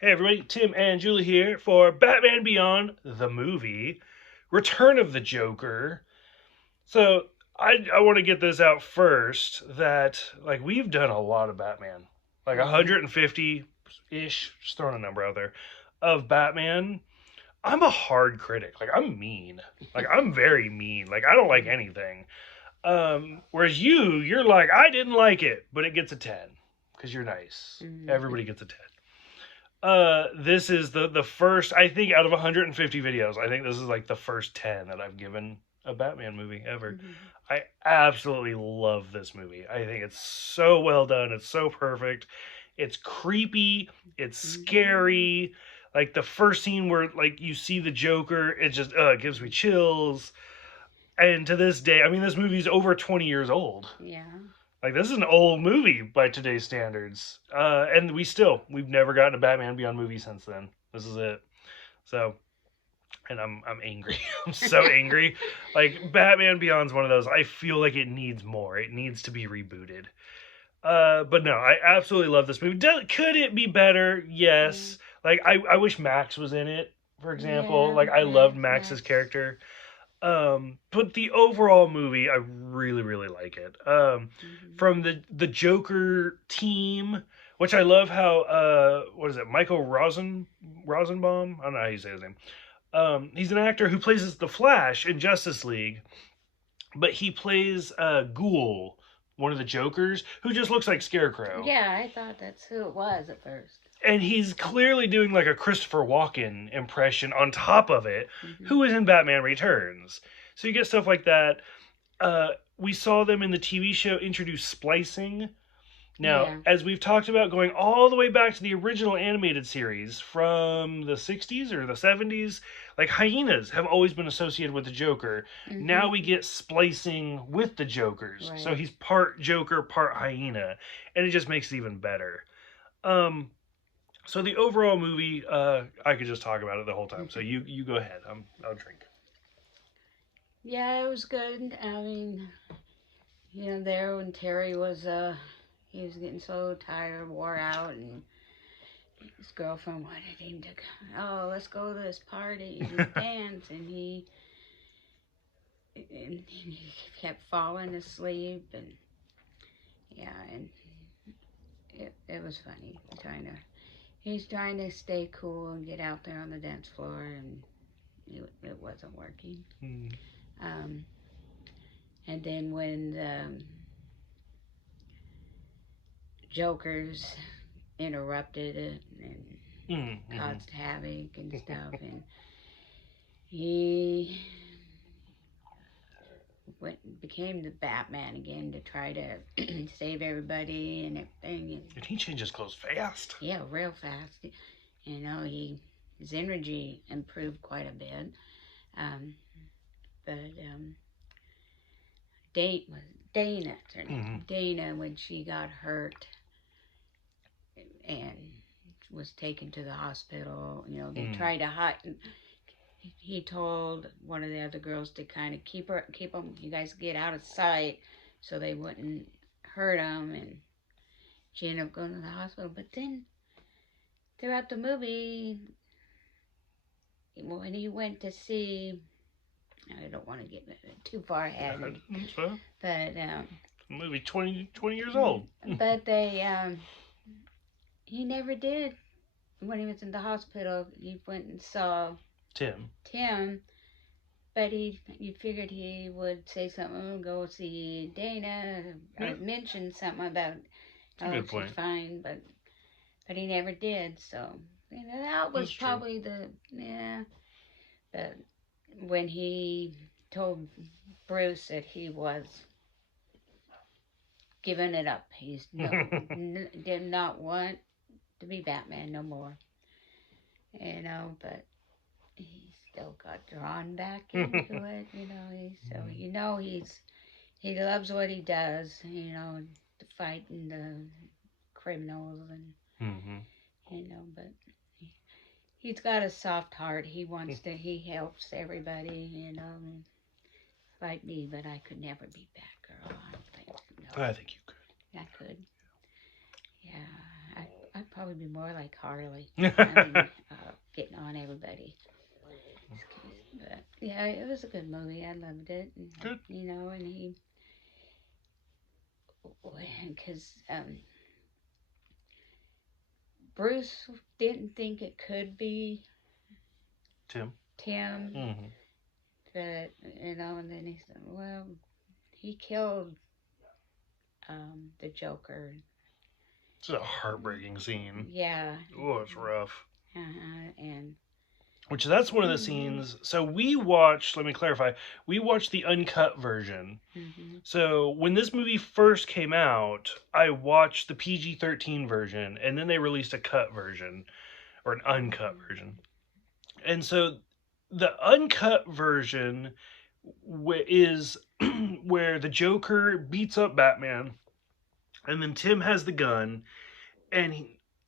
Hey everybody, Tim and Julie here for Batman Beyond the movie, Return of the Joker. So I want to get this out first that we've done a lot of Batman, like Hmm. 150 ish, just throwing a number out there of Batman. I'm a hard critic, like I'm mean, like I'm very mean, like I don't like anything. Whereas you're like I didn't like it, but it gets a 10 because you're nice. Hmm. Everybody gets a 10. This is the first, I think, out of 150 videos. I think this is like the first 10 that I've given a Batman movie ever. Hmm. I absolutely love this movie. I think it's so well done. It's so perfect. It's creepy. It's Hmm. scary. Like the first scene where like you see the Joker, it just it gives me chills. And to this day, I mean, this movie's over 20 years old. Yeah. Like this is an old movie by today's standards, and we've never gotten a Batman Beyond movie since then. This is it. So, and I'm angry. I'm so angry. Like Batman Beyond's one of those. I feel like it needs more. It needs to be rebooted. But no, I absolutely love this movie. Could it be better? Yeah. Yes. Like I wish Max was in it. For example, Yeah. like I loved Max's Max. character. But the overall movie, I really, really like it. Hmm. From the Joker team, which I love how what is it, Michael Rosenbaum? I don't know how you say his name. He's an actor who plays as the Flash in Justice League, but he plays Ghoul, one of the Jokers, who just looks like Scarecrow, Yeah, I thought that's who it was at first. and he's clearly doing like a Christopher Walken impression on top of it, Hmm. who is in Batman Returns. So you get stuff like that. We saw them in the TV show introduce splicing. Now, Yeah. as we've talked about, going all the way back to the original animated series from the 60s or the 70s, like hyenas have always been associated with the Joker. Now Hmm. we get splicing with the Jokers. So Right. he's part Joker, part hyena, and it just makes it even better. Um, so the overall movie, I could just talk about it the whole time. So you go ahead. I'll drink. Yeah, it was good. I mean, there when Terry was he was getting so tired, wore out, and his girlfriend wanted him to go, oh, let's go to this party and dance, and he kept falling asleep, and yeah, and it was funny he's trying to stay cool and get out there on the dance floor, and it wasn't working. Mm. um, and then when the jokers interrupted it and Mm-hmm. caused havoc and stuff, and he became the Batman again to try to save everybody and everything. And And he changes clothes fast. yeah, real fast. His energy improved quite a bit. Um, but Date was Dana. That's her name. Mm-hmm. Dana, when she got hurt and was taken to the hospital, they Mm. tried to hide. He told one of the other girls to kind of keep them. You guys get out of sight, so they wouldn't hurt him. And she ended up going to the hospital. But then throughout the movie, when he went to see, I don't want to get too far ahead, So, but movie 20 years old. but they he never did. When he was in the hospital, he went and saw Tim. Tim, but you figured he would say something, go see Dana, Yeah, or mention something about, it's a oh, good she's point. fine, but he never did. So that was That's true. probably the yeah. But when he told Bruce that he was giving it up, did not want to be Batman no more, but he still got drawn back into it, so he loves what he does, the fighting the criminals, and Mm-hmm. but he's got a soft heart. He helps everybody, like me, but I could never be Batgirl. I don't think, no, I think you could. I could. Yeah, I probably be more like Harley. I mean, getting on everybody. But yeah, it was a good movie. I loved it. And, Good. and he, because Bruce didn't think it could be Tim. Tim, Mm-hmm. but and then he said, well, he killed the Joker. It's a heartbreaking scene. Yeah. Oh, it's rough. And Which that's one of the scenes. So we watched. Let me clarify. We watched the uncut version. mm-hmm. So when this movie first came out, I watched the PG-13 version, and then they released a cut version or an uncut version. And so the uncut version is where the Joker beats up Batman, and then Tim has the gun, and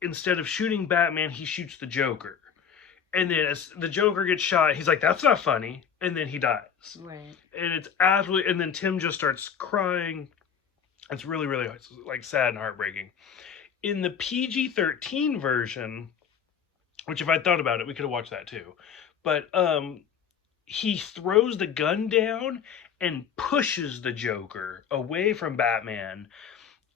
instead of shooting Batman, he shoots the Joker. And then as the Joker gets shot, he's like, "That's not funny," and then he dies. Right. And it's absolutely, and then Tim just starts crying. It's really, really like sad and heartbreaking. In the PG-13 version, which if I thought about it, we could have watched that too. But he throws the gun down and pushes the Joker away from Batman,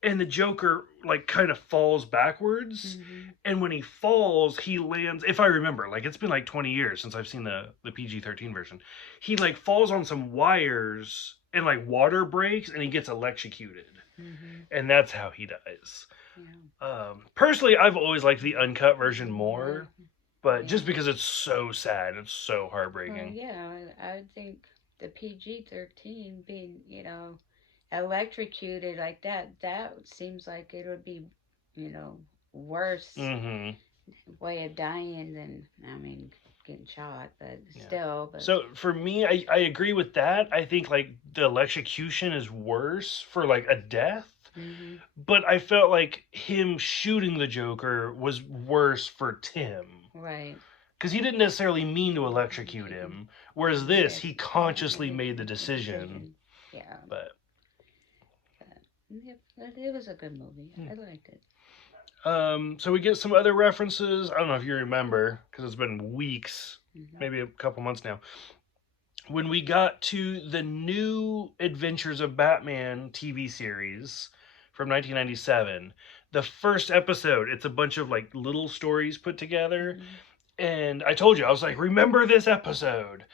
and the Joker like kind of falls backwards. Mm-hmm. And when he falls, he lands. If I remember, like it's been like 20 years since I've seen the PG-13 version. He like falls on some wires and like water breaks, and he gets electrocuted, Mm-hmm. and that's how he dies. Yeah. Personally, I've always liked the uncut version more, but Yeah. just because it's so sad, it's so Well, heartbreaking. yeah, I think the PG-13 being, electrocuted like that seems like it would be, worse Mm-hmm. way of dying than, I mean, getting shot, but Yeah. still. But So for me, I agree with that. I think like the electrocution is worse for like a death, mm-hmm. but I felt like him shooting the Joker was worse for Tim. Right. Because he didn't necessarily mean to electrocute him. Whereas this, Yes. he consciously made the decision. Yeah. But Yep, it was a good movie. I liked it. so we get some other references. I don't know if you remember, because it's been weeks, Mm-hmm. maybe a couple months now. When we got to the new Adventures of Batman TV series from 1997, the first episode, it's a bunch of like little stories put together. Mm-hmm. And I told you, I was like, remember this episode.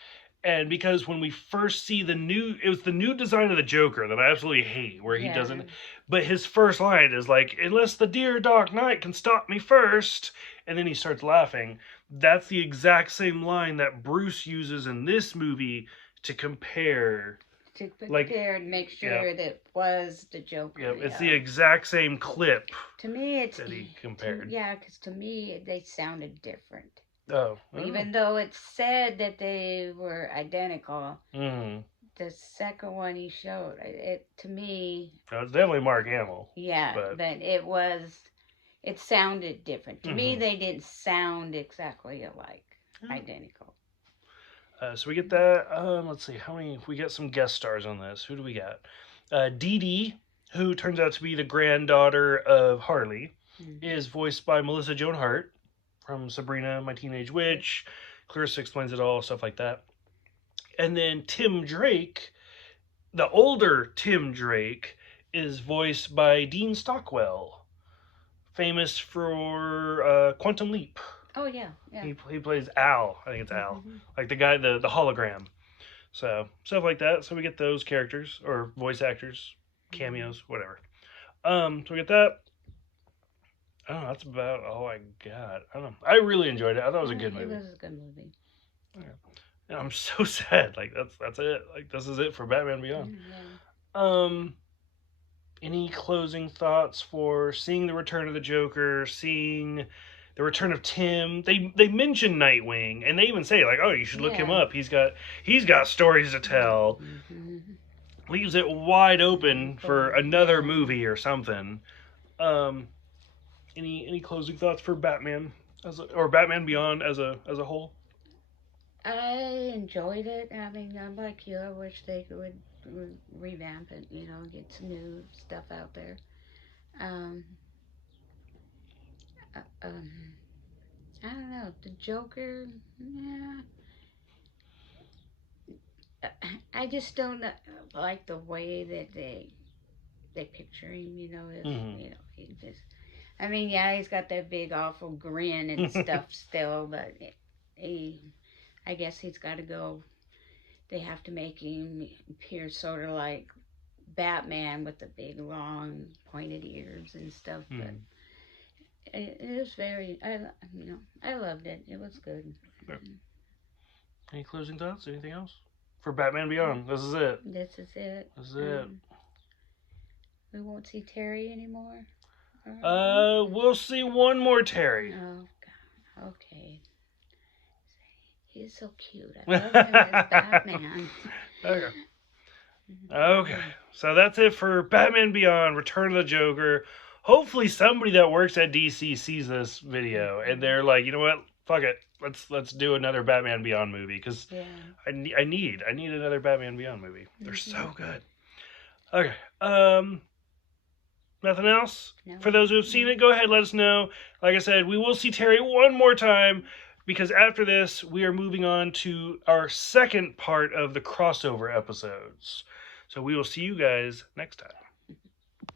And because when we first see it was the new design of the Joker that I absolutely hate, where he doesn't, but his first line is like, unless the dear Dark Knight can stop me first. And then he starts laughing. That's the exact same line that Bruce uses in this movie to compare. To compare and make sure that it was the Joker. Yep, it's the exact same clip. To me, it's that he compared. Because to me, they sounded different. Oh. Even though it said that they were identical, the second one he showed, it to me. It's definitely Mark Hamill. Yeah, but it sounded different. To me, they didn't sound exactly alike, identical. So we get that. Let's see, we get some guest stars on this. Who do we got? Dee Dee, who turns out to be the granddaughter of Harley, is voiced by Melissa Joan Hart from Sabrina, My Teenage Witch, Clarissa Explains It All, stuff like that. And then Tim Drake, the older Tim Drake, is voiced by Dean Stockwell, famous for Quantum Leap. Oh, yeah. He plays Al. I think it's Al. Like the guy, the hologram. So, stuff like that. So we get those characters, or voice actors, cameos, whatever. So we get that. I don't know, that's about all I got. I don't know. I really enjoyed it. I thought it was a good movie. It was a good movie. Yeah. And I'm so sad. Like that's it. Like this is it for Batman Beyond. Yeah. Any closing thoughts for seeing the return of the Joker, seeing the return of Tim? They mention Nightwing, and they even say like, "Oh, you should look him up. He's got stories to tell." Leaves it wide open for another movie or something. Any closing thoughts for Batman or Batman Beyond as a whole? I enjoyed it. I mean, I'm like you. I wish they would revamp it. Get some new stuff out there. I don't know. The Joker, yeah. I just don't like the way that they picture him. If Hmm. he just. I mean, yeah, he's got that big awful grin and stuff still, but he, I guess he's got to go. They have to make him appear sort of like Batman with the big long pointed ears and stuff. But Hmm. it was very, I loved it. It was good. Any closing thoughts? Anything else for Batman Beyond? This is it. This is it. This is it. We won't see Terry anymore. We'll see one more Terry. Oh God. Okay. He's so cute. I love him as Batman. Okay. Okay. So that's it for Batman Beyond: Return of the Joker. Hopefully, somebody that works at DC sees this video and they're like, you know what? Fuck it. Let's do another Batman Beyond movie because Yeah. I need another Batman Beyond movie. They're so good. Okay. Nothing else? No. For those who have seen it, go ahead, let us know. Like I said, we will see Terry one more time because after this, we are moving on to our second part of the crossover episodes. So we will see you guys next time.